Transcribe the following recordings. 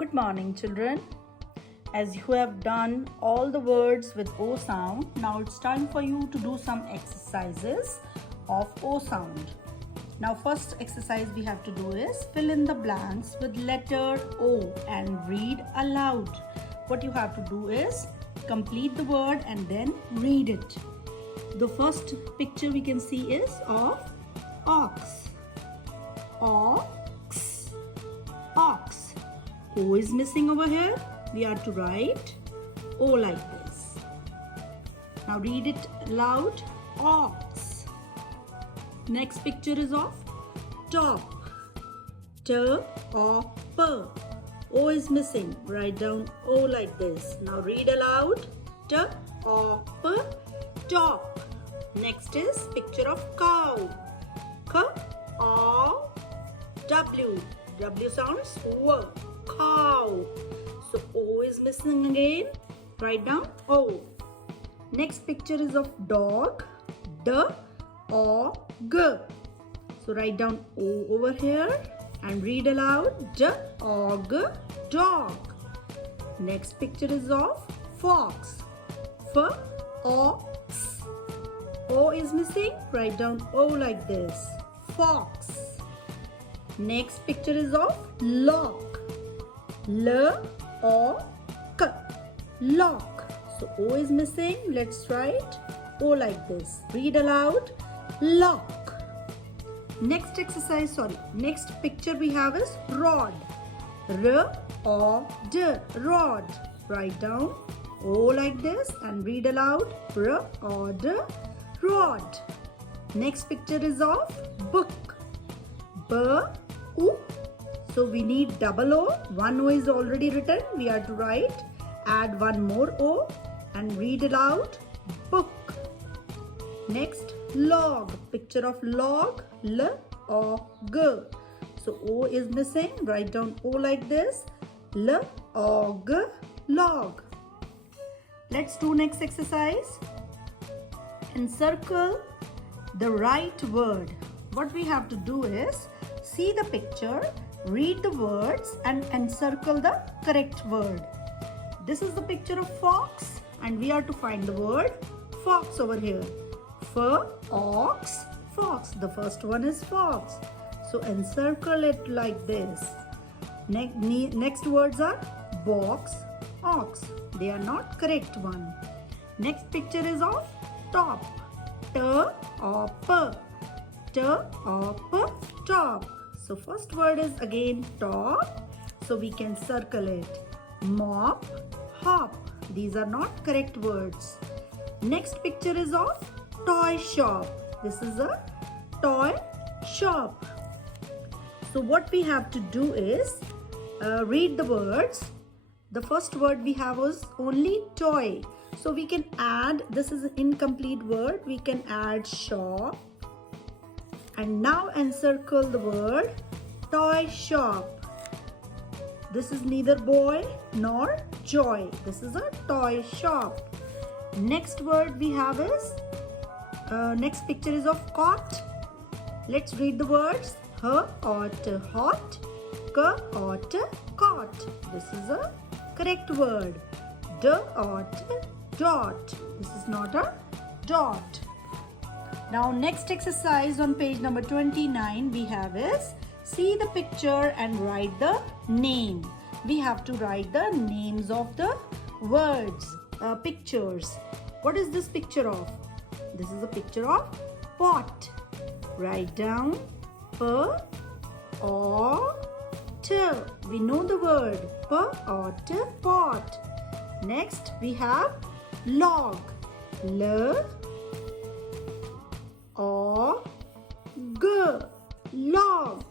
Good morning, children. As you have done all the words with O sound, now it's time for you to do some exercises of O sound. Now, first exercise we have to do is fill in the blanks with letter O and read aloud. What you have to do is complete the word and then read it. The first picture we can see is of ox. Ox. Ox. O is missing over here. We are to write O like this. Now read it loud. Ox. Next picture is of top. T or P. O is missing. Write down O like this. Now read aloud. T or P. Top. Next is picture of cow. K or W. W sounds W. Cow. So O is missing again. Write down O. Next picture is of dog. D or G. So write down O over here and read aloud. D or G. Dog. Next picture is of fox. F or X. O is missing. Write down O like this. Fox. Next picture is of lock. L or K. Lock. So O is missing. Let's write O like this. Read aloud. Lock. Next picture we have is rod. R or D. Rod. Write down O like this and read aloud. R or D. Rod. Next picture is of book. B U. So we need double O. One O is already written. We are to write. Add one more O and read aloud. Book. Next, log. Picture of log. L or G. So O is missing. Write down O like this. L or G. Log. Let's do next exercise. Encircle the right word. What we have to do is see the picture, read the words and encircle the correct word. This is the picture of fox and we are to find the word fox over here. F, ox, fox. The first one is fox. So encircle it like this. Next words are box, ox. They are not correct one. Next picture is of top. T or P. T or P, top. So first word is again top. So we can circle it. Mop, hop. These are not correct words. Next picture is of toy shop. This is a toy shop. So what we have to do is read the words. The first word we have was only toy. So we can add, this is an incomplete word. We can add shop. And now encircle the word toy shop. This is neither boy nor joy. This is a toy shop. Next word we have is, next picture is of cot. Let's read the words. H or T, hot. K or T, cot. This is a correct word. D or T, dot. This is not a dot. Now next exercise on page number 29 we have is see the picture and write the name. We have to write the names of the words, pictures. What is this picture of? This is a picture of pot. Write down P or T. We know the word P or T, pot. Next we have log. L or G. Log.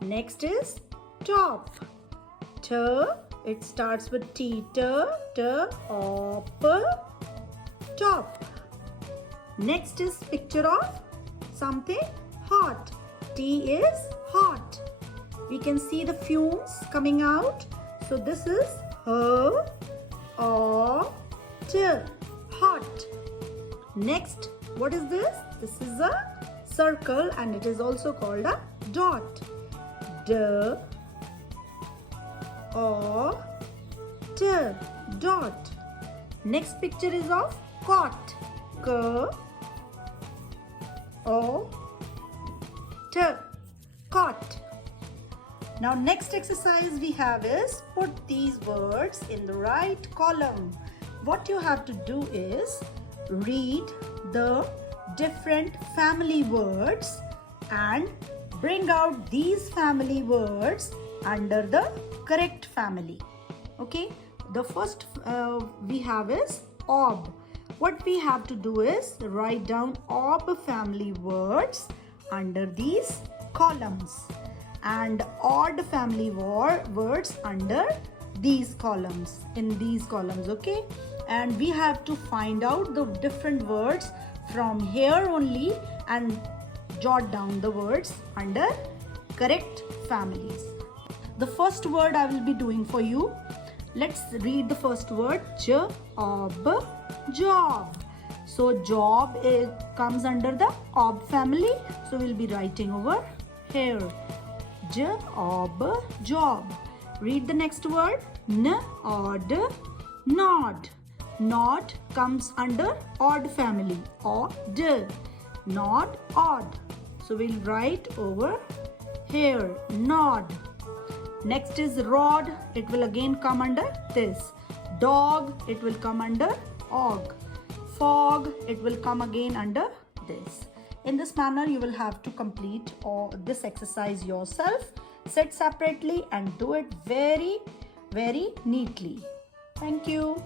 Next is top. T. It starts with T. T or P. Top. Next is picture of something hot. T is hot. We can see the fumes coming out. So this is H or T. Hot. Next, what is this? This is a circle and it is also called a dot. D O, T, dot. Next picture is of cot. K, O, T, cot. Now next exercise we have is put these words in the right column. What you have to do is read the different family words and bring out these family words under the correct family. Okay, the first we have is ob. What we have to do is write down ob family words under these columns and odd family words under these columns, in these columns. Okay, and we have to find out the different words from here only and jot down the words under correct families. The first word I will be doing for you. Let's read the first word. Job, job. So job comes under the ob family, so we'll be writing over here. Job, job. Read the next word. Nod, nod. Nod comes under odd family. Odd. Nod, odd. So we'll write over here. Nod. Next is rod. It will again come under this. Dog. It will come under og. Fog. It will come again under this. In this manner, you will have to complete this exercise yourself. Sit separately and do it very, very neatly. Thank you.